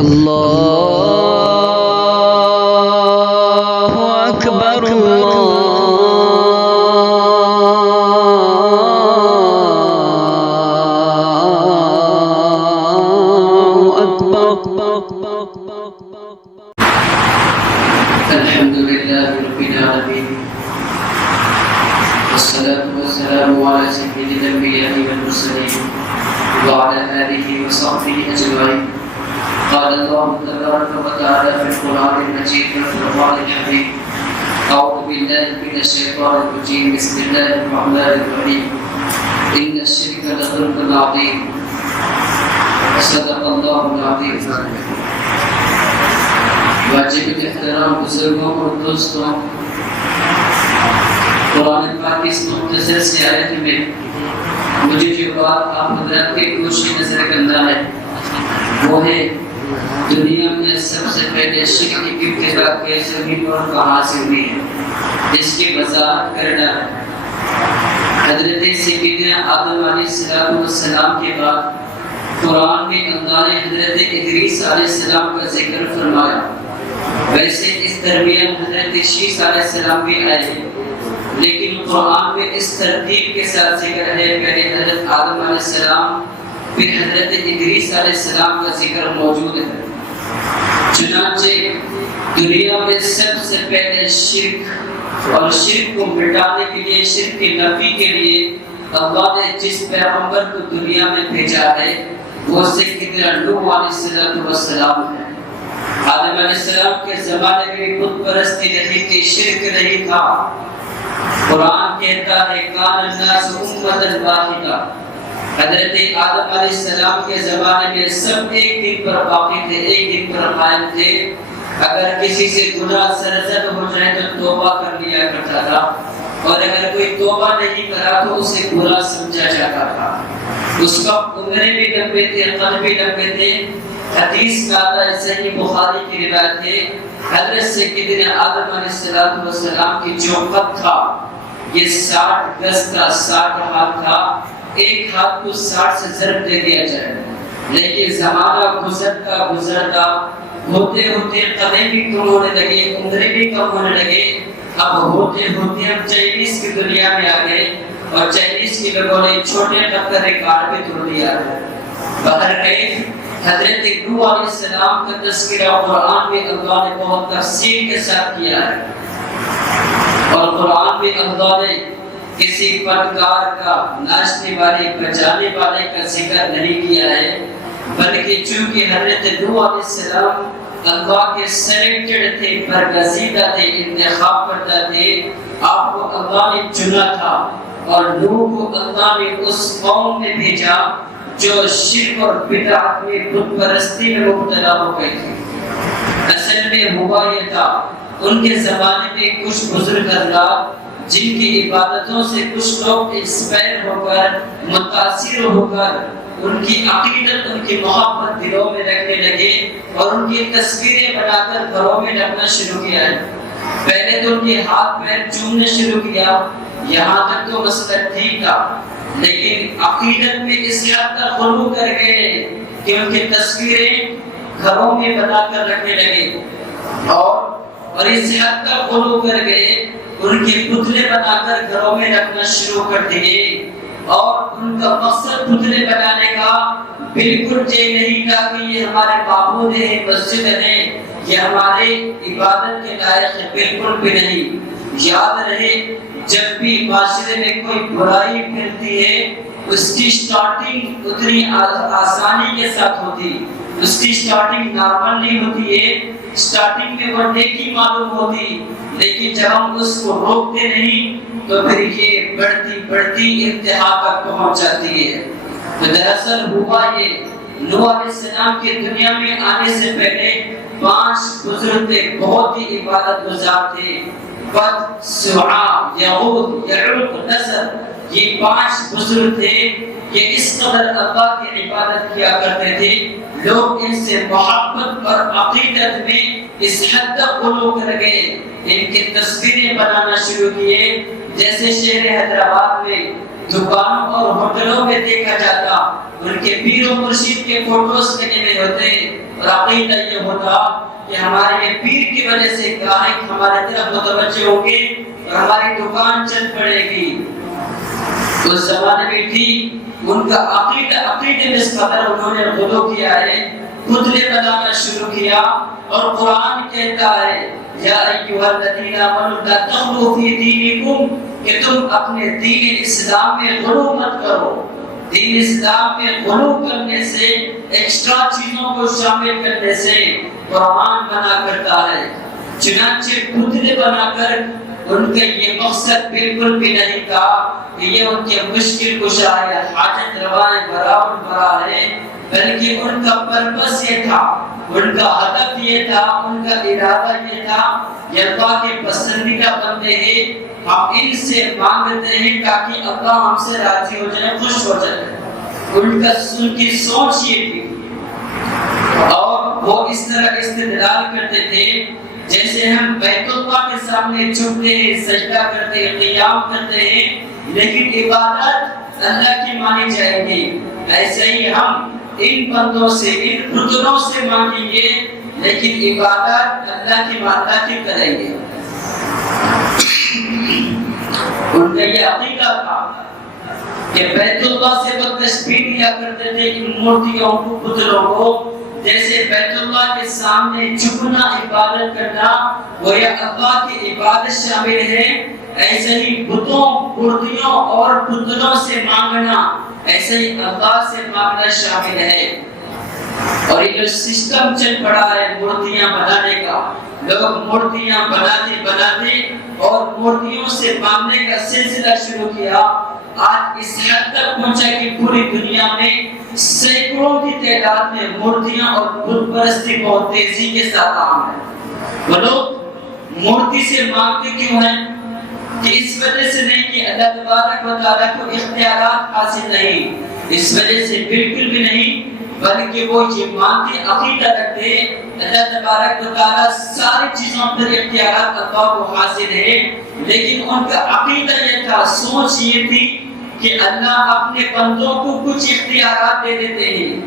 اللہ اکبر الحمد لله رب العالمين والصلاة والسلام على سيد الأنبياء والمرسلين وعلى آله وصحبه أجمعين. قال الله تبارك وتعالى في القرآن المجيد والفرقان الحميد: أعوذ بالله من الشيطان الرجيم. بسم الله الرحمن الرحيم. إن الشرك لظلم عظيم. صدق الله العظيم. واجب احترام بزرگوں اور دوستوں، قرآن پاک کی اس مختصر سی آیت میں مجھے جو بات آپ حضرات کے گوش نظر کرنا ہے وہ ہے دنیا میں سب سے پہلے شرک کی ابتدا کیسے ہوئی اور کہاں سے ہوئی ہے، اس کی وضاحت کرنا ہے۔ حضرت سیدنا آدم علیہ السلام کے بعد قرآن میں اللہ نے حضرت ادریس علیہ السلام کا ذکر فرمایا۔ ویسے اس درمیان حضرت شیس علیہ السلام بھی آئے ہیں، لیکن قرآن میں اس ترتیب کے ساتھ ذکر ہے، پہلے حضرت آدم علیہ السلام پھر حضرت ادریس علیہ السلام کا ذکر موجود ہے۔ چنانچہ دنیا میں سب سے پہلے شرک اور شرک کو مٹانے کے لیے، شرک کی نفی کے لیے اللہ نے جس پیغمبر کو دنیا میں بھیجا ہے وہ سیدنا نوح علیہ السلام ہے۔ آدم علیہ السلام کے زمانے میں بت پرستی نہیں تھی، شرک نہیں تھا۔ قرآن کہتا ہے کان الناس امۃ واحدہ۔ حضرت آدم علیہ السلام کے زمانے میں سب ایک دن پر باقی تھے، ایک دن پر قائم تھے۔ اگر کسی سے گناہ سرزد ہو جائے تو توبہ کر لیا کرتا تھا، اور اگر کوئی توبہ نہیں کرا تو اسے برا سمجھا جاتا تھا۔ اس کا عمریں بھی لمبے تھے، قد بھی لمبے تھے۔ حدیث کا آتا ہے، صحیح بخاری کی روایت ہے، حضرت سیدنا آدم علیہ السلام کی جو قد تھا یہ 60 گز کا، 60 ہاتھ تھا۔ ایک ہاتھ کو 60 سے ضرب دے دیا جائے، لیکن زمانہ گزرتا ہوتے ہوتے قدیں بھی کم ہونے لگے، عمریں بھی کم ہونے لگے۔ اب ہوتے ہوتے ہم چائنیز کی دنیا میں آ گئے، اور چائنیز کی لوگوں نے چھوٹے قد کا ریکارڈ بھی توڑ دیا ہے۔ بہرکیف حضرت نوح علیہ السلام کا تذکرہ قرآن میں اللہ نے بہت تفصیل کے ساتھ کیا ہے، اور قرآن میں اللہ نے کسی فنکار کا، ناچنے والے، بجانے والے کا ذکر نہیں کیا ہے، بلکہ چونکہ حضرت نوح علیہ السلام اللہ کے سلیکٹڈ تھے، برگزیدہ تھے، انتخاب کرتا تھے، آپ کو اللہ نے چنا تھا، اور نوح کو اللہ نے اس قوم میں بھیجا جو شرک اور بدعت میں، بت پرستی میں مبتلا ہو گئی تھی۔ اصل میں ہوا یہ تھا، ان کے زمانے میں کچھ بزرگ حضرات جن کی عبادتوں سے کچھ لوگ انسپائر ہو کر، متاثر ہو کر ان کی عقیدت، ان کی محبت دلوں میں رکھنے لگے، اور ان کی تصویریں بنا کر گھروں میں رکھنا شروع کیا ہے۔ پہلے تو ان کے ہاتھ پیر چومنا شروع کیا، یہاں تک تو مسئلہ ٹھیک تھا، لیکن عقیدت میں اس حد تک غلو کر گئے کہ ان کی تصویریں گھروں میں بنا کر رکھنے لگے، اور اس حد تک غلو کر گئے ان کے پتلے بنا کر گھروں میں رکھنا شروع کر دیے، اور ان کا مقصد پتلے بنانے کا بالکل یہ نہیں تھا کہ یہ ہمارے معبود ہیں، مسجد ہیں، یہ ہمارے عبادت کے لائق ہے، بالکل بھی نہیں۔ یاد رہے، جب بھی معاشرے میں کوئی برائی پھیلتی ہے اس کی سٹارٹنگ اتنی آسانی کے ساتھ ہوتی، اس کی سٹارٹنگ نارمل نہیں ہوتی ہے، سٹارٹنگ میں وہ نیکی معلوم ہوتی، لیکن جب ہم اس کو روکتے نہیں تو پھر یہ بڑھتی انتہا تک پہنچ جاتی ہے۔ تو دراصل ہوا یہ، نوح علیہ السلام کے دنیا میں آنے سے پہلے 5 بزرگ تھے، بہت ہی عبادت گزار تھے۔ بد، سعا، یعود، یعوق، نصر، یہ 5 بزرگ تھے، یہ اس قدر اللہ کی عبادت کیا کرتے تھے، لوگ ان سے محبت اور عقیدت میں اس حد تک غلو کر گئے، ان کی تصویریں بنانا شروع کیے۔ جیسے شہر حیدرآباد میں دکانوں اور ہوٹلوں میں دیکھا جاتا، ان کے پیر و مرشد کے فوٹوز لگے ہوئے ہوتے، اور عقیدہ یہ ہوتا کہ ہمارے پیر کی وجہ سے گاہک ہمارے طرف متوجہ ہوں گے اور ہماری دکان چل پڑے گی۔ اس زمانے میں بھی ان کا عقیدے میں اس قدر انہوں نے غلو کیا ہے، پتلے بنانا شروع کیا، اور قرآن کہتا ہے یا ایھا الذین آمنوا لا تغلوا فی دینکم، کہ تم اپنے دین اسلام میں غلو مت کرو۔ دین اسلام میں غلو کرنے سے، ایکسٹرا چیزوں کو شامل کرنے سے قرآن منع کرتا ہے۔ چنانچہ پتلے بنا کر ان کا یہ مقصد بالکل بھی نہیں تھا کہ یہ ان کے مشکل کشا ہے، حاجت روا ہے، بلکہ ان کا پرپس یہ تھا، ان کا ہدف یہ تھا، ان کا ارادہ یہ تھا کہ اللہ کے پسندیدہ بندے ہیں، ہم ان سے مانگتے ہیں تاکہ اللہ ہم سے راضی ہو جائے، خوش ہو جائے۔ ان کی سوچ یہ تھی، اور وہ اس طرح استدلال کرتے تھے جیسے ہم بیت اللہ کے سامنے جھکتے ہیں، سجدہ کرتے ہیں، قیام کرتے ہیں، لیکن عبادت اللہ کی مانی جائے گی، ایسے ہی ہم ان بندوں سے، ان بتوں سے مانگیں گے، لیکن عبادت اللہ کی کریں گے۔ ان کا یہ عقیدہ تھا کہ بیت اللہ سے وہ تشبیہ دیا کرتے تھے ان مورتیوں کو، پتلوں کو، جیسے بیت اللہ کے سامنے جھکنا عبادت کرنا گویا اللہ کی عبادت شامل ہے، ایسے ہی بتوں، مورتیوں اور پتلوں سے مانگنا، ایسے ہی اللہ سے مانگنا شامل ہے۔ اور یہ جو سسٹم چل پڑا ہے مورتیاں بنانے کا، لوگ مورتیاں بناتے اور مورتیوں سے مانگنے کا سلسلہ شروع کیا، آج اس حد تک پہنچا کہ پوری دنیا میں سینکڑوں کی تعداد میں مورتیاں اور بت پرستی بہت تیزی کے ساتھ عام ہے۔ وہ لوگ مورتی سے مانگتے کیوں ہیں؟ کہ اس وجہ سے نہیں کہ اللہ تبارک و تعالیٰ کو اختیارات حاصل نہیں، اس وجہ سے بالکل بھی نہیں، بلکہ وہ یہ مانتے، عقیدہ رکھتے اللہ تبارک و تعالیٰ ساری چیزوں پر اختیارات اللہ کو حاصل ہے، لیکن ان کا عقیدہ یہ تھا، سوچ یہ تھی کہ اللہ اپنے بندوں کو کچھ اختیارات دے دیتے ہیں،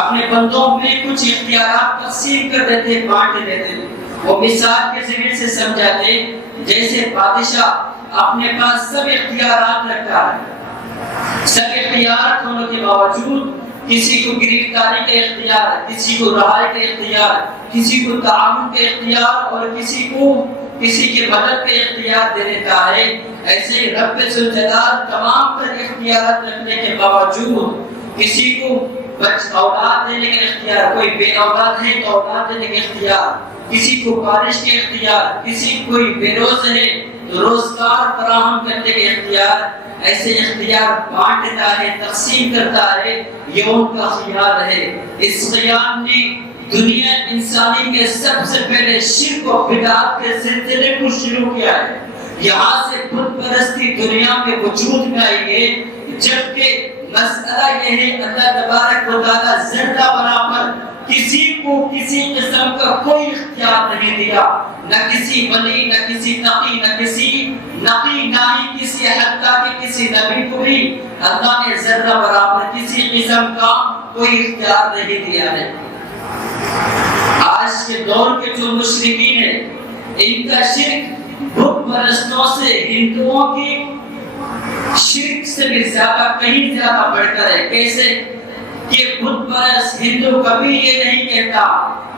اپنے بندوں میں کچھ اختیارات تقسیم کر دیتے، بانٹ دیتے۔ وہ مثال کے ذریعے سے سمجھاتے جیسے بادشاہ اپنے پاس سب اختیارات رکھتا ہے، سب اختیارات ہونے کے باوجود کسی کو گرفتاری کا اختیار، کسی کو رہائی کا اختیار، کسی کو تعاون کا اختیار، اور کسی کو کسی کے مدد کا اختیار دے دیتا ہے۔ ایسے ہی رب ذوالجلال تمام پر اختیارات رکھنے کے باوجود کسی کو اولاد دینے کا اختیار، کوئی بے اولاد ہے تو اولاد دینے کا اختیار، کسی کو بارش کے اختیار، کسی کوئی بے روز ہے تو روزگار فراہم کرنے کے اختیار، ایسے اختیار بانٹ دیتا ہے، تقسیم کرتا ہے، یہ ان کا خیال ہے۔ اس خیال نے دنیا انسانی کے سب سے پہلے شرک و بدعت کے سلسلے کو شروع کیا ہے۔ یہاں سے بت پرستی دنیا میں وجود میں آئی ہے، جبکہ مسئلہ یہ ہے اللہ تبارک و تعالیٰ ذرہ برابر کسی کو کسی قسم کا کوئی اختیار نہیں دیا، نہ کسی ولی، نہ کسی تقی، نہ کسی نقی، نہ ہی کسی حتیٰ کہ کسی نبی کو بھی اللہ نے ذرہ برابر کسی قسم کا کوئی اختیار نہیں دیا ہے۔ آج کے دور کے جو مشرکین ہیں، ان کا شرک بت پرستوں سے ہندوؤں کی شرک سے بھی زیادہ، کہیں زیادہ بڑھ کر ہے۔ کیسے کہ بت پرست ہندو کبھی یہ نہیں کہتا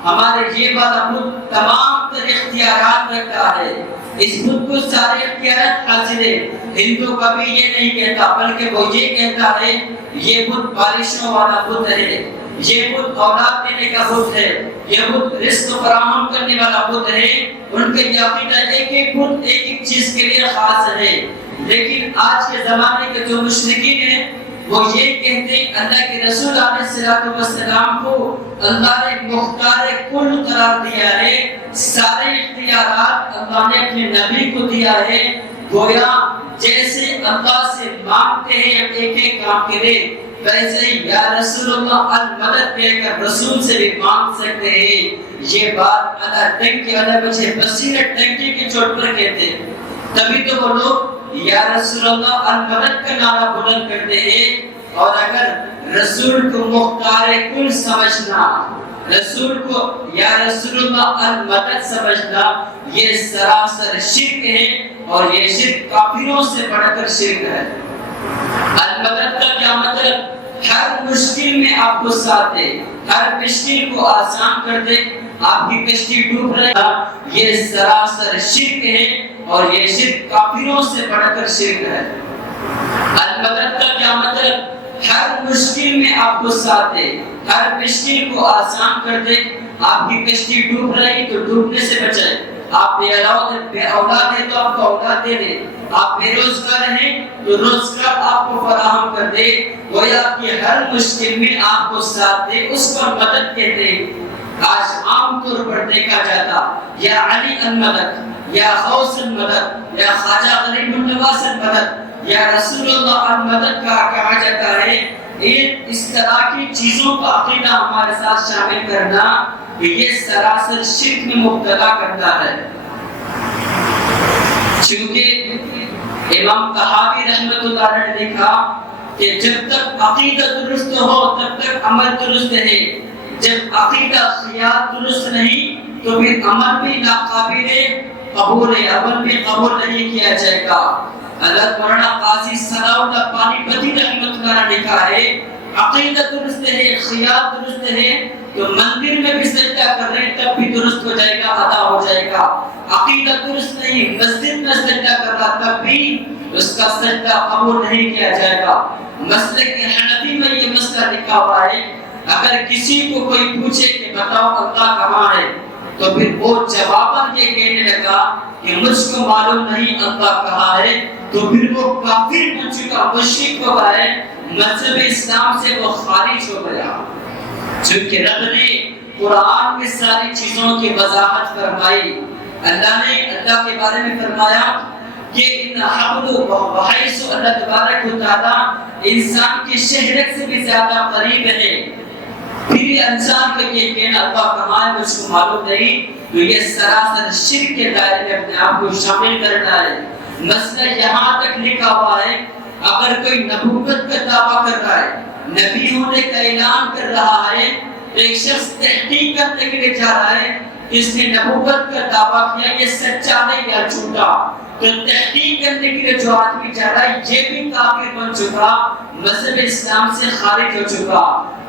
ہمارے یہ والا بت تمام تر اختیارات رکھتا ہے، اس بت کو سارے اختیارات حاصل ہے، ہندو کبھی یہ نہیں کہتا، بلکہ وہ یہ کہتا ہے یہ بت بارشوں والا بت ہے، یہ بت اولاد دینے کا بت ہے، یہ بت رزق فراہم کرنے والا بت ہے۔ ان کے عقیدہ ایک ایک بت ایک ایک چیز کے لیے خاص ہے۔ لیکن آج کے زمانے کے جو مشرکین ہیں وہ یہ کہتے ہیں اللہ کے رسول علیہ السلام کو اللہ نے مختار کل قرار دیا ہے، سارے اختیارات اللہ نے اپنے نبی کو دیا ہے، گویا جیسے اللہ سے مانگتے ہیں ایک ایک کام کے لیے، ویسے یا رسول اللہ المدد دے کر رسول سے بھی مانگ سکتے ہیں۔ یہ بات اللہ ٹنکی، اللہ بچے بصیرت ٹنکی کی چوٹ پر کہتے ہیں۔ تبھی تو وہ لوگ یا رسول اللہ المدد کا نعرہ بلند کرتے ہیں، اور اگر رسول کو مختار کل سمجھنا، رسول کو یا رسول اللہ المدد سمجھنا، یہ سراسر شرک ہے، اور یہ شرک کافروں سے بڑھ کر شرک ہے۔ المدد کا کیا مطلب؟ ہر مشکل میں آپ کو ساتھ دے، ہر مشکل کو آسان کر دے، آپ کی کشتی ڈوب رہے ہیں، یہ سراسر شرک ہے، اور یہ شرک کافروں سے بڑھ کر شرک ہے۔ المدد کا کیا مطلب؟ ہر مشکل میں آپ کو ساتھ دے، ہر مشکل کو آسان کر دے، آپ کی کشتی ڈوب رہی تو ڈوبنے سے بچائے، آپ بے اولاد ہیں تو آپ کو اولاد دے دے، آپ بے روزگار ہیں تو روزگار آپ کو فراہم کر دے، گویا کہ ہر مشکل میں آپ کو ساتھ دے، اس پر مدد کہتے ہیں۔ آج عام طور پر دیکھا جاتا یا علی المدد، یا غوث المدد، یا خواجہ غریب النواز المدد، یا رسول اللہ المدد کا کہا جاتا ہے۔ اس طرح کی چیزوں کا عقیدہ ہمارے ساتھ شامل کرنا یہ سراسر شرک میں مبتلا کرتا ہے۔ چونکہ امام طحاوی رحمۃ اللہ علیہ نے لکھا کہ جب تک عقیدہ درست ہو تب تک عمل درست ہے، جب عقیدہ خیال درست نہیں تو پھر عمل بھی ناقابل قبول ہے، عمل بھی قبول نہیں کیا جائے گا۔ حضرت مولانا قاضی ثناء اللہ پانی پتی رحمۃ اللہ نے لکھا ہے عقیدہ درست ہے، خیال درست ہے تو مندر میں بھی سجدہ کر رہے ہیں تب بھی درست ہو جائے گا، ادا ہو جائے گا۔ عقیدہ درست نہیں، مسجد میں سجدہ کر رہا تب بھی اس کا سجدہ قبول نہیں کیا جائے گا۔ مسلک حنفی میں یہ مسئلہ لکھا ہوا ہے، اگر کسی کو کوئی پوچھے کہ بتاؤ اللہ کہاں ہے تو پھر وہ جواباً یہ کہنے لگا کہ مجھ کو معلوم نہیں اللہ کہاں ہے، تو پھر وہ کافر بن چکا، مشرک ہو گیا، مذہب اسلام سے وہ خارج ہو گیا۔ چونکہ رب نے قرآن میں ساری چیزوں کی وضاحت فرمائی، اللہ نے اللہ کے بارے میں فرمایا کہ ان حبل وحیث، اللہ تبارک و تعالی انسان کی شہرت سے بھی زیادہ قریب ہے۔ پھر انسان کا یہ کہنا اللہ کہاں ہے مجھ کو معلوم نہیں، تو یہ سراسر شرک کے دائرے میں اپنے آپ کو شامل کرنا ہے۔ مسئلہ یہاں تک لکھا ہوا ہے اگر کوئی نبوت کا دعویٰ کر رہا ہے، نبی ہونے کا اعلان کر رہا ہے، ایک شخص تحقیق کرنے کے لیے جا رہا ہے اس نے نبوت کا دعویٰ کیا یہ سچا ہے یا جھوٹا، تو تحقیق کرنے کے لیے جو آدمی جا رہا ہے یہ بھی کافر بن چکا، مذہب اسلام سے خارج ہو چکا،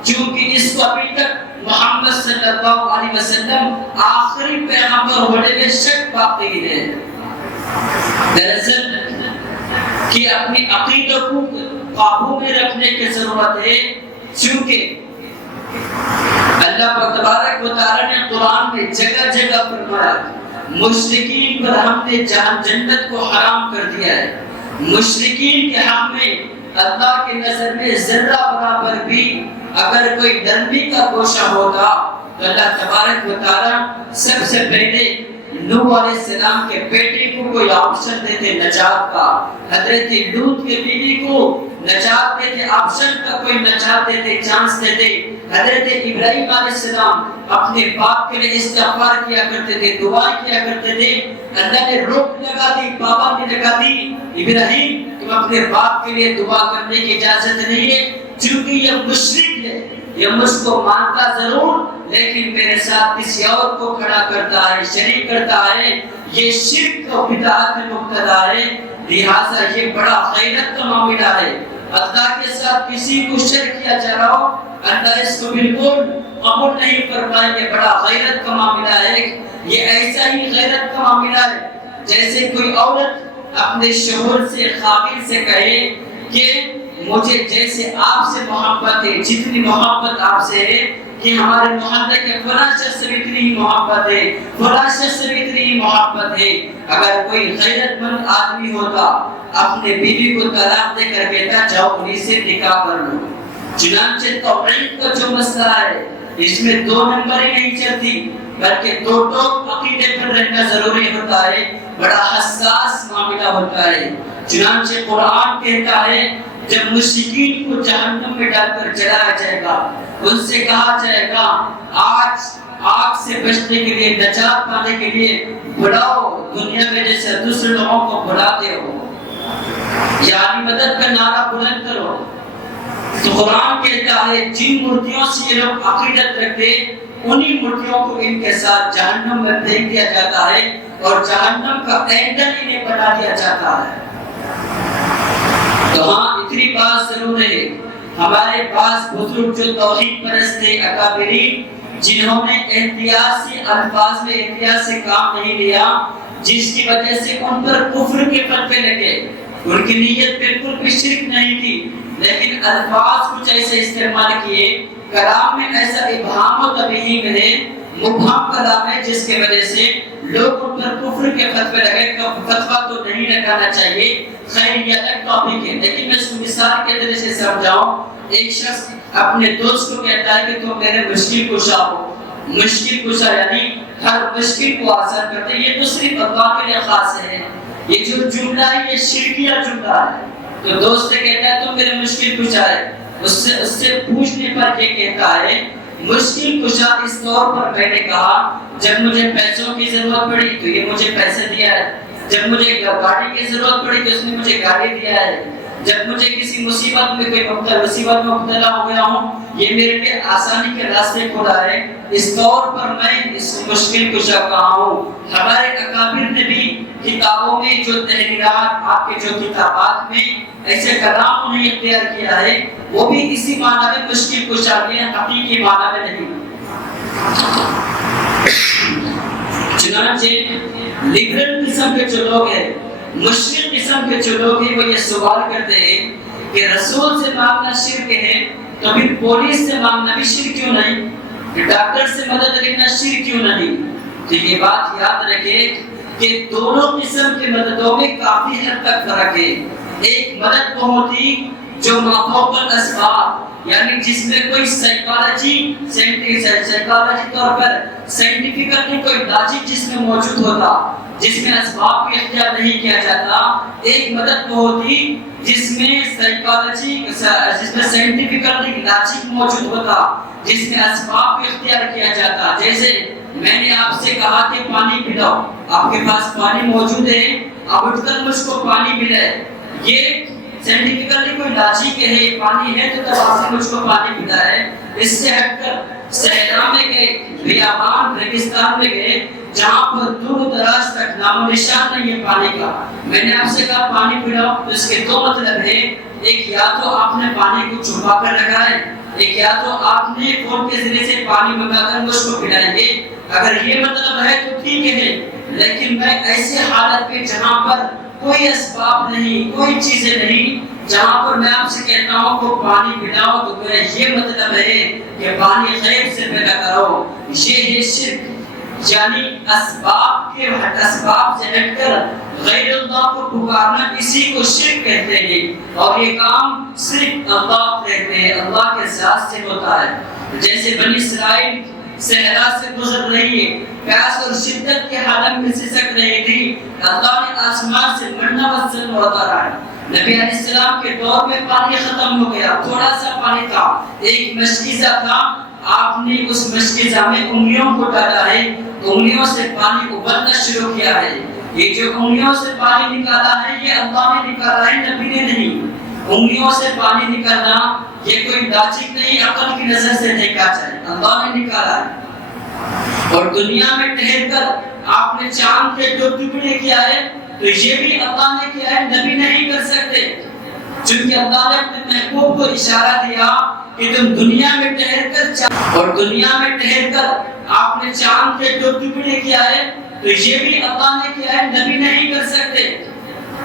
کیونکہ اس کو ابھی تک محمد صلی اللہ علیہ وسلم آخری پیغمبر ہونے میں شک باقی ہے۔ دراصل کہ اپنی عقیدہ کو قابو میں رکھنے کی ضرورت ہے، چونکہ اللہ تبارک و تعالی نے قرآن میں جگہ جگہ فرمایا مشرکین پر ہم نے جنت کو حرام کر دیا ہے۔ مشرکین کے حق میں اللہ کی نظر میں ذرہ برابر بھی اگر کوئی نرمی کا گوشہ ہوتا تو اللہ تبارک و تعالی سب سے پہلے نوح علیہ السلام کے بیٹے کو کوئی آپشن دیتے نجات کا، حضرت لوط کے بیوی کو نجات دیتے، آپشن کا کوئی نجات دیتے، چانس دیتے۔ حضرت ابراہیم علیہ السلام اپنے باپ کے لیے استغفار کیا کرتے تھے، دعا کیا کرتے تھے، اللہ نے روک لگا دی، پابندی لگا دی، ابراہیم تم اپنے باپ کے لیے دعا کرنے کی اجازت نہیں ہے کیونکہ یہ مشرک ہے، یہ مجھ کو مانتا ضرور لیکن میرے ساتھ کسی اور کو کھڑا کرتا ہے، شریک کرتا ہے، یہ شرک و بدعت میں مبتلا ہے، لہٰذا یہ بڑا غیرت کا معاملہ ہے۔ اللہ کے ساتھ کسی کو شرک کیا جا رہا ہو اللہ اس کو بالکل قبول نہیں فرمائے، یہ بڑا غیرت کا معاملہ ہے۔ یہ ایسا ہی غیرت کا معاملہ ہے جیسے کوئی عورت اپنے شوہر سے خاوند سے کہے کہ مجھے جیسے آپ سے محبت ہے، جتنی محبت آپ سے ہے کہ ہمارے محلے کے فلاں شخص سے اتنی ہی محبت ہے، فلاں شخص سے اتنی ہی محبت ہے۔ اگر کوئی غیرت مند آدمی ہوتا اپنے بیوی کو طلاق دے کر کہتا جاؤ انہی سے نکاح کر لو۔ چنانچہ توحید کا جو مسئلہ ہے اس میں دو نمبری نہیں چلتی بلکہ دو عقیدے پر رہنا ضروری ہوتا ہے، بڑا حساس معاملہ ہوتا ہے۔ چنانچہ قرآن کہتا ہے جب مشرکین کو جہنم میں ڈال کر جلایا جائے گا ان سے کہا جائے گا آج آگ سے بچنے کے لیے، نجات پانے کے لیے بلاؤ، دنیا میں جیسے دوسرے لوگوں کو بلاتے ہو۔ یعنی مدد کا نعرہ بلند کرو. تو قرآن کہتا ہے جن مورتیوں سے یہ لوگ عقیدت رکھتے انہی مورتیوں کو ان کے ساتھ جہنم میں پھینک دیا جاتا ہے اور جہنم کا ایندھن انہیں بنا دیا جاتا ہے. تو ہاں اتنی بات ضرور ہے، ہمارے پاس بزرگ جو توحید پرست تھے اکابرین، جنہوں نے احتیاط سے الفاظ میں احتیاط سے کام نہیں لیا، جس کی وجہ سے ان پر کفر کے فتوے لگے. ان کی نیت بالکل بھی شرک نہیں تھی، لیکن الفاظ کچھ ایسے استعمال کیے، کلام میں ایسا ابہام و تبہیم ہے، مبہم کلام ہے، جس کی وجہ سے لوگ ان پر کفر کے فتوے لگے. فتویٰ تو نہیں لگانا چاہیے، خیر یہ الگ ٹاپک ہے، لیکن میں اس کو مثال کے ذریعے سے سمجھاؤں. ایک شخص اپنے دوست کو کہتا ہے کہ تم میرے مشکل کشا ہو. مشکل کشا یعنی ہر مشکل کو آسان کرتے. یہ تو صرف اللہ کے لیے خاص ہے. یہ جو جملہ ہے یہ شرکیہ جملہ ہے. تو دوست سے کہتا ہے تم میرے مشکل کشا ہے. اس سے پوچھنے پر یہ کہتا ہے مشکل کشا اس طور پر میں نے کہا جب مجھے پیسوں کی ضرورت پڑی تو یہ مجھے پیسے دیا ہے، جب مجھے گاڑی کی ضرورت پڑی تو اس نے مجھے گاڑی دیا ہے، جب مجھے کسی مصیبت میں کوئی مصیبت میں مبتلا ہو گیا ہوں یہ میرے لیے آسانی کے راستے کھولا ہے. اس طور پر میں اس مشکل کشا کہا ہوں. ہمارے اکابر نے بھی کتابوں میں جو تحریرات آپ کے جو کتابات میں ایسے کلام انہیں اختیار کیا ہے وہ بھی اسی معنی میں مشکل کشا کے حقیقی معنی میں نہیں. چنانچہ لبرل قسم کے جو لوگ ہیں، مشرق قسم کے جو لوگ ہیں، وہ یہ سوال کرتے ہیں کہ رسول سے مانگنا شرک ہے تو پھر پولیس سے مانگنا بھی شرک کیوں نہیں، ڈاکٹر سے مدد لینا شرک کیوں نہیں. تو یہ بات یاد رکھیں کہ دونوں قسم کی مددوں میں کافی حد تک فرق ہے. ایک مدد وہ ہوتی جو مافوق الاسباب یعنی جس میں کوئی سائیکالوجی طور پر سائنٹیفکلی کوئی لاجک جس میں موجود ہوتا، جس میں اسباب کا اختیار نہیں کیا جاتا. ایک مدد وہ ہوتی جس میں سائنٹیفکلی لاجک موجود ہوتا، جس میں اسباب کا اختیار کیا جاتا. جیسے میں نے آپ سے کہا کہ پانی پلاؤ، آپ کے پاس پانی موجود ہے، اب اٹھ کر مجھ کو پانی ملے. یہ سائنٹیفکلی کوئی لاجک ہے، پانی ہے تو تب آپ سے مجھ کو پانی ملا ہے. اس سے ہٹ کر صحرا میں گئے، بیابان ریگستان میں گئے جہاں پر دور دراز تک نام و نشان نہیں ہے پانی کا. میں نے آپ سے کہا پانی پلاؤ تو اس کے دو مطلب ہے، ایک یا تو آپ نے پانی کو چھپا کر رکھا ہے، ایک یا تو آپ نے فون کے ذریعے سے پانی منگا کر مجھ کو پلائیں گے. اگر یہ مطلب ہے تو ٹھیک ہے، لیکن میں ایسے حالت پہ جہاں پر کوئی اسباب نہیں، کوئی چیزیں نہیں، جہاں پر میں آپ سے کہتا ہوں کو پانی پلاؤ تو میرا یہ مطلب ہے کہ پانی غیب سے پیدا کرو. یہ ہے شرک. یعنی اسباب سے ہٹ کر غیر اللہ کو پکارنا اسی کو شرک کہتے ہیں. اور یہ کام صرف اللہ کہتے ہیں، اللہ کے ذات سے ہوتا ہے. جیسے بنی اسرائیل صحرا سے گزر رہی ہے، پیاس اور شدت کے حالت میں سسک رہی تھی، اللہ نے آسمان سے منہ و سلوى اتارا ہے. نبی علیہ السلام کے دور میں پانی ختم ہو گیا، تھوڑا سا پانی تھا، ایک مشکیزہ تھا، آپ نے اس مشکیزہ میں انگلیوں کو ڈالا ہے، انگلیوں سے پانی ابلنا شروع کیا ہے. یہ جو انگلیوں سے پانی نکالا ہے یہ اللہ نے نکالا ہے، نبی نے نہیں. انگلیوں سے پانی نکالنا یہ کوئی لاجک نہیں، عقل کی نظر سے دیکھا جائے، اللہ نے نکالا ہے. اور دنیا میں ٹھہر کر آپ نے چاند کے دو ٹکڑے کیا ہے تو یہ بھی اللہ نے کیا ہے، نبی نہیں کر سکتے. چونکہ اللہ نے اپنے محبوب کو اشارہ دیا کہ تم دنیا میں ٹھہر کر اور دنیا میں ٹھہر کر آپ نے چاند کے دو ٹکڑے کیا ہے تو یہ بھی اللہ نے کیا ہے، نبی نہیں کر سکتے.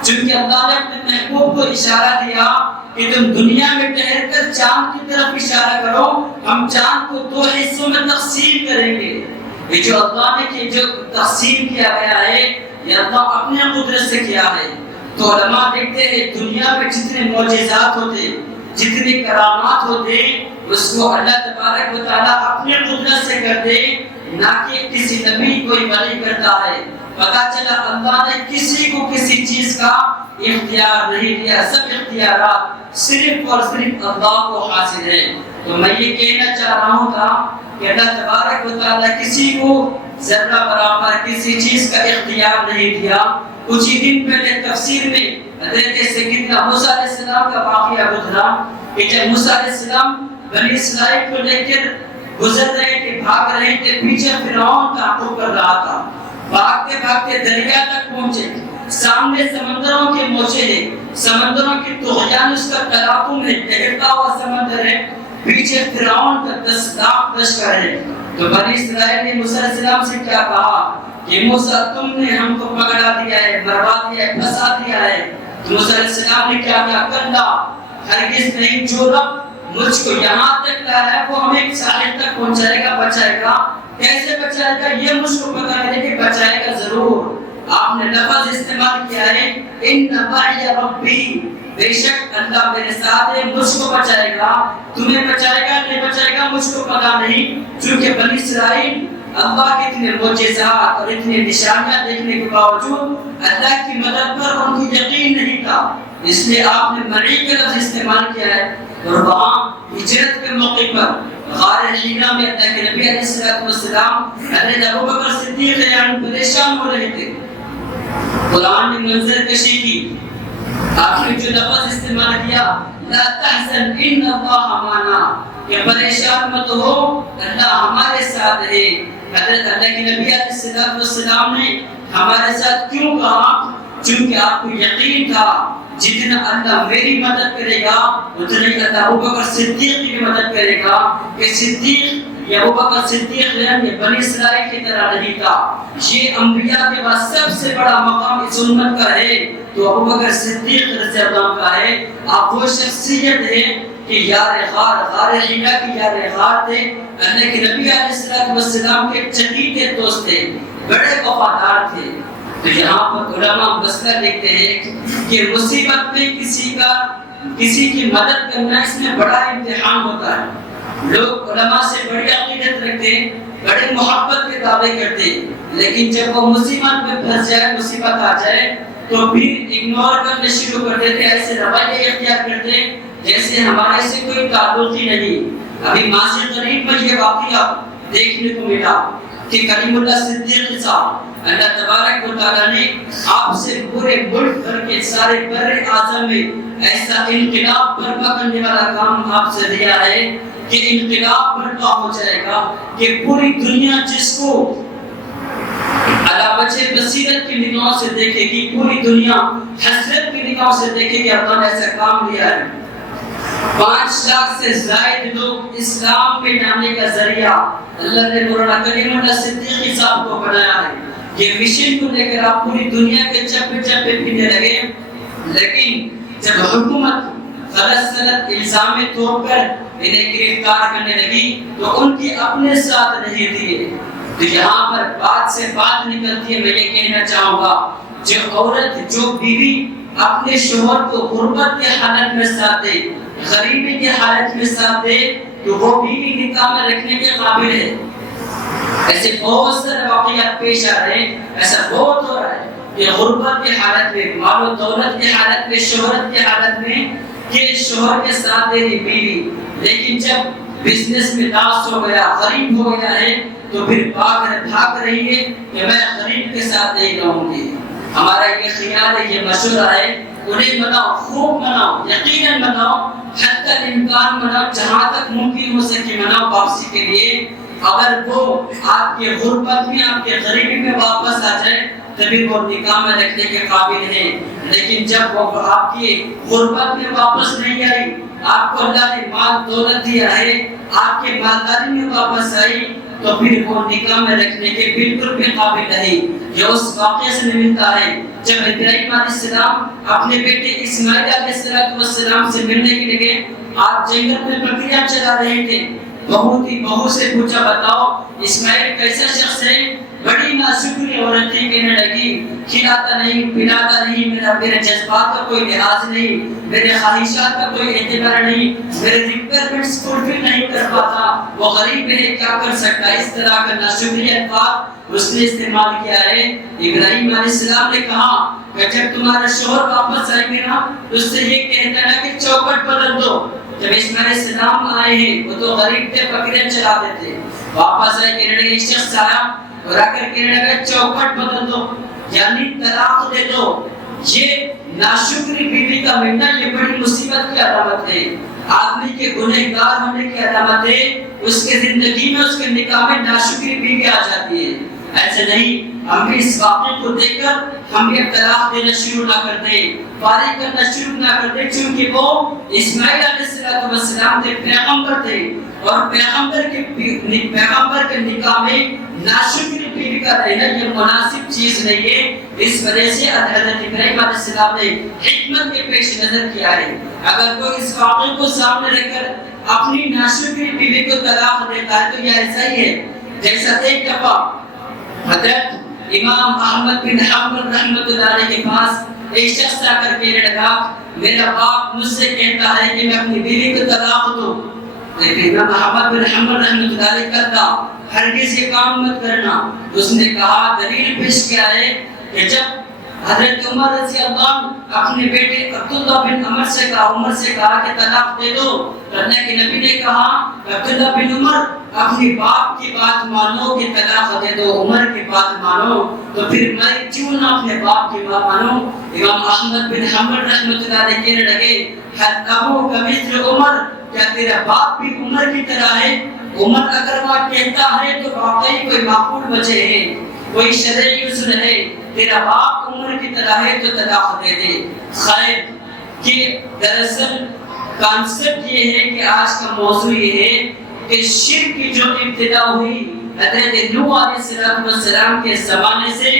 چونکہ اللہ نے اپنے محبوب کو اشارہ دیا کہ تم دنیا میں ٹھہر کر چاند کی طرف اشارہ کرو، ہم چاند کو دو حصوں میں تقسیم کریں گے. یہ جو اللہ نے جو تقسیم کیا گیا ہے یہ اللہ اپنے قدرت سے کیا ہے. تو علماء دیکھتے ہیں دنیا میں جتنے معجزات ہوتے، جتنے کرامات ہوتے، اس کو اللہ تبارک و تعالیٰ اپنے قدرت سے کرتے، نہ کہ کسی نبی کوئی ولی کرتا ہے. پتا چلا اللہ نے کسی کو کسی چیز کا اختیار نہیں دیا، سب اختیارات صرف اور صرف اللہ کو حاصل ہے. تو میں یہ کہنا چاہ رہا ہوں تھا کہ اللہ تبارک و تعالیٰ کسی کو ذرہ برابر کسی چیز کا اختیار نہیں دیا. کچھ ہی دن پہلے تفسیر میں حضرت سیدنا موسیٰ علیہ السلام کا واقعہ گزرا کہ جب موسیٰ علیہ السلام بنی اسرائیل کو لے کر گزر رہے تھے، بھاگ رہے تھے، پیچھے فرعون تعقب کر رہا تھا، بھاگتے بھاگتے دریا تک پہنچے، سامنے سمندروں کے موجے ہیں، سمندروں کی طغیان اس کا تلاطم ہے، تہتا ہوا سمندر ہے، پیچھے فرعون کا 10 لاکھ لشکر ہے۔ تو بنی اسرائیل نے موسیٰ علیہ السلام سے کیا کہا کہ موسیٰ تم نے ہم کو پکڑا دیا ہے، مروا دیا ہے، پھنسا دیا ہے۔ تو موسیٰ علیہ السلام نے کیا کہا، کلا ہرگز نہیں، جو رب مجھ کو یہاں تک لایا ہے وہ ہمیں ساحل تک پہنچائے گا، بچائے گا۔ کیسے بچائے گا یہ مجھ کو پتہ نہیں کہ بچائے گا ضرور۔ آپ نے لفظ استعمال کیا ہے ان معی ربی، بے شک اللہ میرے ساتھ ہے، مجھ کو بچائے گا۔ تمہیں بچائے گا نہیں بچائے گا مجھ کو پتہ نہیں، چونکہ بنی اسرائیل اللہ کے اتنے معجزات اور اتنے نشانیاں دیکھنے کے باوجود اللہ کی مدد پر ان کو یقین نہیں تھا، اس لیے آپ نے معی کا لفظ استعمال کیا ہے۔ اور وہاں ہجرت کے موقع پر غار حرا میں اللہ کے نبی علیہ السلام حضرت ابوبکر صدیق پریشان ہو رہے تھے۔ قرآن نے منظر کشی کی، آخر جو لفظ استعمال کیا لا تحزن ان اللہ معنا، کہ پریشان مت ہو اللہ ہمارے ساتھ ہے۔ حضرت اللہ کے نبی علیہ السلام نے ہمارے ساتھ کیوں کہا؟ چونکہ آپ کو یقین تھا جتنا اللہ میری مدد کرے گا اتنا ہی اللہ ابوبکر صدیق کی مدد کرے گا۔ کہ صدیق یا ابوبکر صدیق یہ بنی اسرائیل کی طرح نہیں تھا، یہ انبیاء کے بعد سب سے بڑا مقام اس امت کا ہے تو ابوبکر صدیق رضی اللہ عنہ کا ہے۔ آپ وہ شخصیت ہے کہ یار غار، غار حرا کی یار غار تھے، اللہ کے نبی علیہ السلام کے چہیتے دوست تھے، بڑے وفادار تھے۔ تو یہاں پر علماء مسئلہ لکھتے ہیں کہ مصیبت میں کسی کی مدد کرنا اس میں بڑا امتحان ہوتا ہے۔ لوگ علماء سے بڑی عقیدت رکھتے ہیں، بڑے محبت کے دعوے کرتے ہیں، لیکن جب وہ مصیبت میں پھنس جائے، مصیبت آ جائے تو پھر اگنور کرنا شروع کر دیتے، ایسے رویے اختیار کرتے جیسے ہمارے سے کوئی تعلق ہی نہیں۔ ابھی ماضی قریب میں یہ واقعہ دیکھنے کو ملا کہ کریم اللہ صدیق صاحب اللہ تبارک و تعالیٰ نے آپ سے پورے ملک بھر کے سارے بر اعظم میں ایسا انقلاب برپا کرنے والا کام آپ سے دیا ہے کہ انقلاب برپا ہو جائے گا کہ پوری دنیا جس کو علی وجہ بصیرت کی نگاہوں سے دیکھے گی، پوری دنیا حسرت کی نگاہوں سے دیکھے گی اللہ نے ایسا کام لیا ہے۔ 5 لاکھ سے زائد لوگ اسلام میں لانے کا ذریعہ اللہ نے مولانا کریم اللہ صدیقی صاحب کو بنایا ہے۔ یہ مشن کو لے کر آپ پوری دنیا کے چپے چپے پھرنے لگے، لیکن جب حکومت غلط الزام طور پر انہیں گرفتار کرنے لگی تو ان کی اپنے ساتھ نہیں دیے۔ تو یہاں پر بات سے بات نکلتی ہے، میں یہ کہنا چاہوں گا جو عورت، جو بیوی اپنے شوہر کو غربت کے حالت میں ساتھ دے، غریبی کے حالت میں ساتھ دے تو وہ بیوی نکاح میں رکھنے کے قابل ہے۔ ایسے بہت سارے واقعات پیش آ رہے ہیں، ایسا بہت ہو رہا ہے کہ غربت کی حالت میں، مال و دولت کی حالت میں، شہرت کی حالت میں کہ شوہر کے ساتھ دے رہی بیوی، لیکن جب بزنس میں لاس ہو گیا، غریب ہو گیا ہے تو پھر بھاگ رہی ہے کہ میں غریب کے ساتھ نہیں رہوں گی۔ ہمارا یہ خیال ہے، یہ مشورہ ہے، انہیں مناؤ، خوب مناؤ، یقیناً مناؤ، حتی الامکان مناؤ، جہاں تک ممکن ہو سکے مناؤ واپسی کے لیے۔ اگر وہ آپ کے غربت میں، آپ کے غریبی میں واپس آ جائے تبھی وہ نکاح میں رکھنے کے قابل ہیں، لیکن جب وہ آپ کی غربت میں واپس نہیں آئی، آپ کو اللہ نے مال دولت دیا ہے، آپ کے مالداری میں واپس آئی تو پھر وہ نکاح میں رکھنے کے بالکل بھی قابل نہیں۔ یہ اس واقعے سے ملتا ہے جب ابراہیم علیہ السلام اپنے بیٹے اسماعیل علیہ السلام سے ملنے کے لیے آپ جنگل میں بکریاں چلا رہے تھے۔ بہو سے پوچھا بتاؤ اسماعیل کیسا شخص ہے؟ بڑی ناشکری عورت تھی، کہنے لگی کھلاتا نہیں پلاتا نہیں، میرے جذبات کا کوئی لحاظ نہیں، میرے خواہشات کا کوئی اعتبار نہیں، میرے ریکوائرمنٹس فلفل نہیں کر پاتا، وہ غریب ہے کیا کر سکتا ہے؟ اس طرح کا ناشکری الفاظ اس نے استعمال کیا ہے۔ ابراہیم علیہ السلام نے کہا کہ جب تمہارا شوہر واپس آئیں گے نا تو اس سے یہ کہتا ہے کہ چوکٹ بدل دو۔ جب اسماعیل علیہ السلام آئے ہیں وہ تو غریب تھے، بکریاں چلاتے تھے، واپس آئے کہنے لگے ایک شخص آیا اور آ کر کہنے لگا چوکٹ بدل دو، یعنی طلاق دے دو۔ یہ ناشکری بیوی کا ملنا یہ بڑی مصیبت کی علامت ہے، آدمی کے گنہگار ہونے کی علامت ہے، اس کے زندگی میں اس کے نکاح میں ناشکری بیوی آ جاتی ہے۔ ایسے نہیں، ہم بھی اس واقعے کو دیکھ کر ہم بھی طلاق دینا شروع نہ کر دیں، فارغ کرنا شروع نہ کر دیں، چونکہ وہ اسماعیل علیہ السلام تھے، پیغمبر تھے، اور پیغمبر کے نکاح میں ناشکری بیوی کا رہنا یہ مناسب چیز نہیں ہے۔ اس وجہ سے حضرت ابراہیم علیہ السلام نے حکمت کے پیش نظر کیا ہے، اگر کوئی اس واقعے کو سامنے رکھ کر اپنی ناشکری بیوی کو طلاق دیتا ہے تو یہ ایسا ہی ہے جیسا ایک دفعہ حضرت امام احمد بن حنبل رحمۃ اللہ علیہ کے پاس ایک شخص آ کر کہنے لگا، میرا باپ مجھ سے کہتا ہے کہ میں اپنی بیوی کو طلاق دوں، لیکن امام احمد بن حنبل رحمۃ اللہ علیہ کہتا ہرگز یہ کام مت کرنا۔ اس نے کہا دلیل پیش کیا ہے کہ جب حضرت عمر رضی اللہ عنہ اپنے بیٹے عبداللہ بن عمر سے کہا کہ طلاق دے دو، اللہ کے نبی نے کہا عبداللہ بن عمر اپنی باپ کی بات مانو کہ طلاق دے دو، عمر کی بات مانو، تو پھر میں کیوں نہ اپنے باپ کی بات مانوں؟ امام احمد بن حنبل رحمۃ اللہ علیہ کہنے لگے حتّابو کمثل عمر، کیا تیرا باپ بھی عمر کی طرح ہے؟ عمر اگر وہ کہتا ہے تو واقعی کوئی معقول وجہ ہے، کوئی شرعی عذر ہے، تیرا باپ عمر کی طرح ہے تو طلاق دے دے۔ خیر کہ دراصل کانسیپٹ یہ ہے کہ آج کا موضوع یہ ہے کہ شرک کی جو ابتدا ہوئی حضرت نوح علیہ السلام کے زمانے سے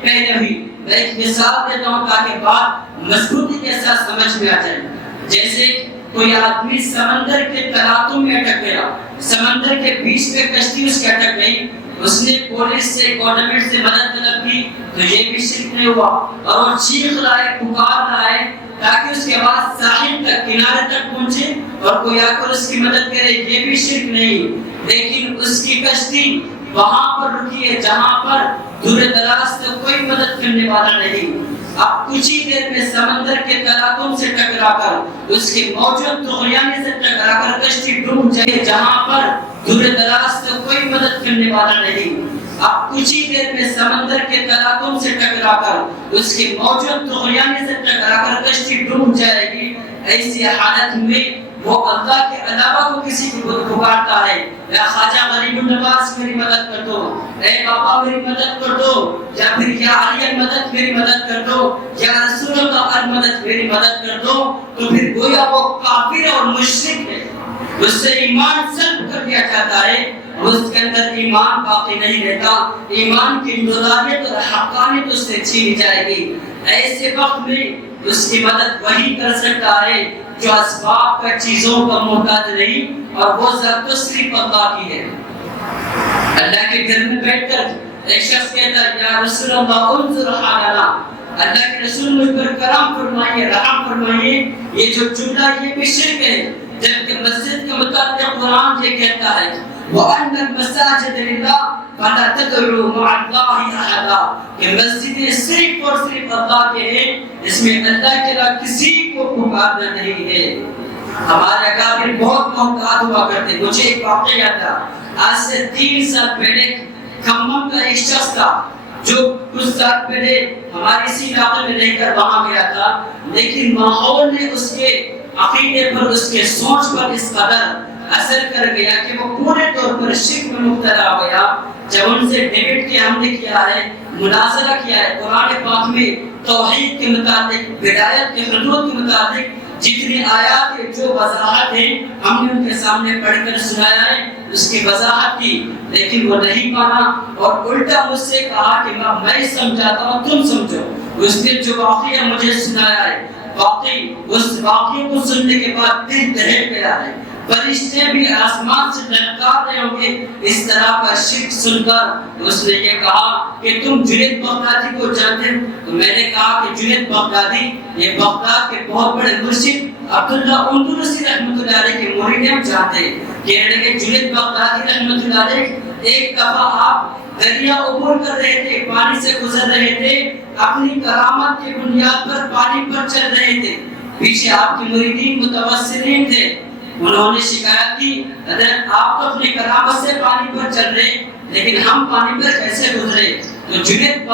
پہلے ہوئی۔ میں ایک مثال دیتا ہوں تاکہ بات مضبوطی کے ساتھ سمجھ میں آ جائے۔ جیسے کوئی آدمی سمندر کے تلاطم میں اٹک گیا، سمندر کے بیچ میں کشتی اس کے اٹک گئی، اس نے پولیس سے گورنمنٹ سے مدد طلب کی تو یہ بھی شرک نہیں ہوا، اور وہ چیخ رہا ہے، پکار رہا ہے تاکہ اس کے بعد ساحل تک، کنارے تک پہنچے اور کوئی آ کر اس کی مدد کرے، یہ بھی شرک نہیں۔ لیکن اس کی کشتی وہاں پر رکی ہے جہاں پر دور دراز سے کوئی مدد کرنے والا نہیں۔ اب کچھ ہی دیر میں سمندر کے تلاطم سے ٹکرا کر، اس کے موجود طغیانے سے ٹکرا کر کشتی ڈوب جائے جہاں پر دور دراز سے کوئی مدد کرنے والا نہیں۔ اب کچھ ہی دیر میں سمندر کے تلاطم سے ٹکرا کر، اس کے موجود طغیانے سے ٹکرا کر کشتی ڈوب جائے گی۔ ایسی حالت میں وہ اللہ کے علاوہ کو کسی کو پکارتا ہے، یا خواجہ غریب النواز میری مدد کر دو، اے بابا میری مدد کر دو، یا پھر یا علی مدد میری مدد کر دو، یا رسول اللہ مدد میری مدد کر دو، تو پھر گویا وہ کافر اور مشرک ہے، اس سے ایمان سلب کر دیا جاتا ہے، اس کے اندر ایمان باقی نہیں رہتا، ایمان کی نورانیت اور حقانیت اس سے چھینی جائے گی۔ ایسے وقت میں اس کی مدد وہی کر سکتا ہے جو اسباب کا چیزوں کا محتاج نہیں، اور وہ ذات صرف اللہ کی ہے۔ اللہ کے گھر میں بیٹھ کر ایک شخص کہتا ہے یا رسول اللہ انظر حالنا، اللہ کے رسول مجھ پر کرم فرمائیے، رحم فرمائیے، یہ جو جملہ یہ بھی شرک ہے، جبکہ مسجد کے متعلق قرآن یہ کہتا ہے وَأَنَّ الْمَسَاجِدَ لِلَّهِ فَلَا تَدْعُوا مَعَ اللَّهِ أَحَدًا، کہ مسجدیں صرف اور صرف اللہ کے ہیں، اس میں اللہ کے علاوہ کسی کو پکارنا نہیں ہے۔ ہمارے اکابر بہت محتاط ہوا کرتے، مجھے ایک واقعہ یاد تھا، آج سے 3 سال پہلے کھمم کا ایک شخص تھا جو کچھ سال پہلے ہمارے اسی علاقے میں رہ کر وہاں گیا تھا، لیکن ماحول نے اس کے عقیدے پر، اس کے سوچ پر اس قدر اثر کر گیا کہ وہ پورے طور پر شرک میں مبتلا ہو گیا۔ جب ان سے ڈیبیٹ کیا ہم نے کیا ہے، مناظرہ کیا ہے، قرآن پاک میں توحید کے متعلق، ہدایت کے حدود کے متعلق جتنی آیات جو وضاحت ہے ہم نے ان کے سامنے پڑھ کر سنایا ہے، اس کی وضاحت کی، لیکن وہ نہیں مانا اور الٹا مجھ سے کہا کہ میں سمجھاتا ہوں تم سمجھو۔ اس نے جو واقعہ مجھے سنایا ہے، واقعی اس واقعے کو سننے کے بعد دل دہل گیا ہے، فرشتے بھی آسمان سے للکار رہے ہوں گے اس طرح کا شرک سن کر۔ اس نے یہ کہا کہ تم جنید بغدادی کو جانتے ہو؟ تو میں نے کہا کہ جنید بغدادی یہ بغداد کے بہت بڑے مرشد عبداللہ اندلسی رحمۃ اللہ علیہ کے مرید ہم جانتے ہیں۔ کہنے لگے جنید بغدادی رحمۃ اللہ علیہ ایک دفعہ آپ دریا عبور کر رہے تھے، پانی سے گزر رہے تھے، اپنی کرامت کی بنیاد پر پانی پر چل رہے تھے، پیچھے آپ کے مریدین متوسلین تھے، انہوں نے شکایت کی حضرت آپ تو اپنی کرامت سے پانی پر چل رہے لیکن ہم پانی پر کیسے گزرے؟ تو جنید